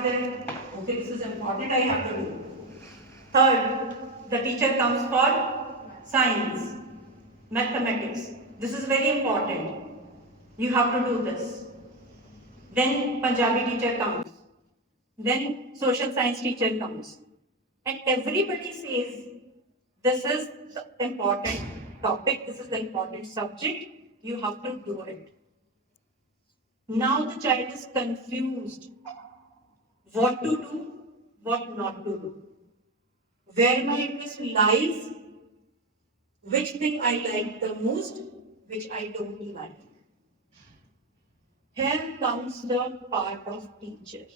start there. Okay, this is important, I have to do. Third, the teacher comes for science, mathematics. This is very important. You have to do this. Then Punjabi teacher comes. Then social science teacher comes. And everybody says, this is the important topic, this is the important subject, you have to do it. Now the child is confused. What to do, what not to do. Where my interest lies, which thing I like the most, which I don't like. Here comes the part of teacher.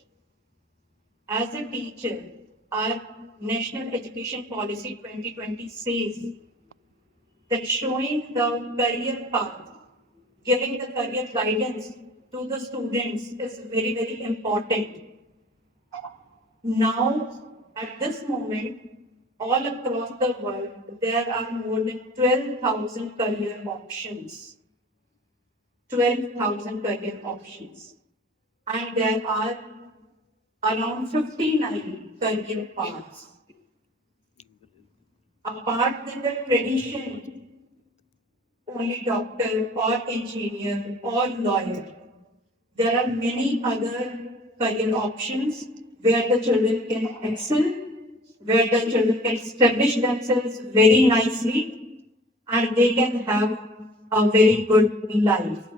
As a teacher, our National Education Policy 2020 says that showing the career path, giving the career guidance to the students is very, very important. Now, at this moment, all across the world, there are more than 12,000 career options. 12,000 career options. And there are around 59 career paths. Apart from the tradition, only doctor or engineer or lawyer, there are many other career options where the children can excel, where the children can establish themselves very nicely, and they can have a very good life.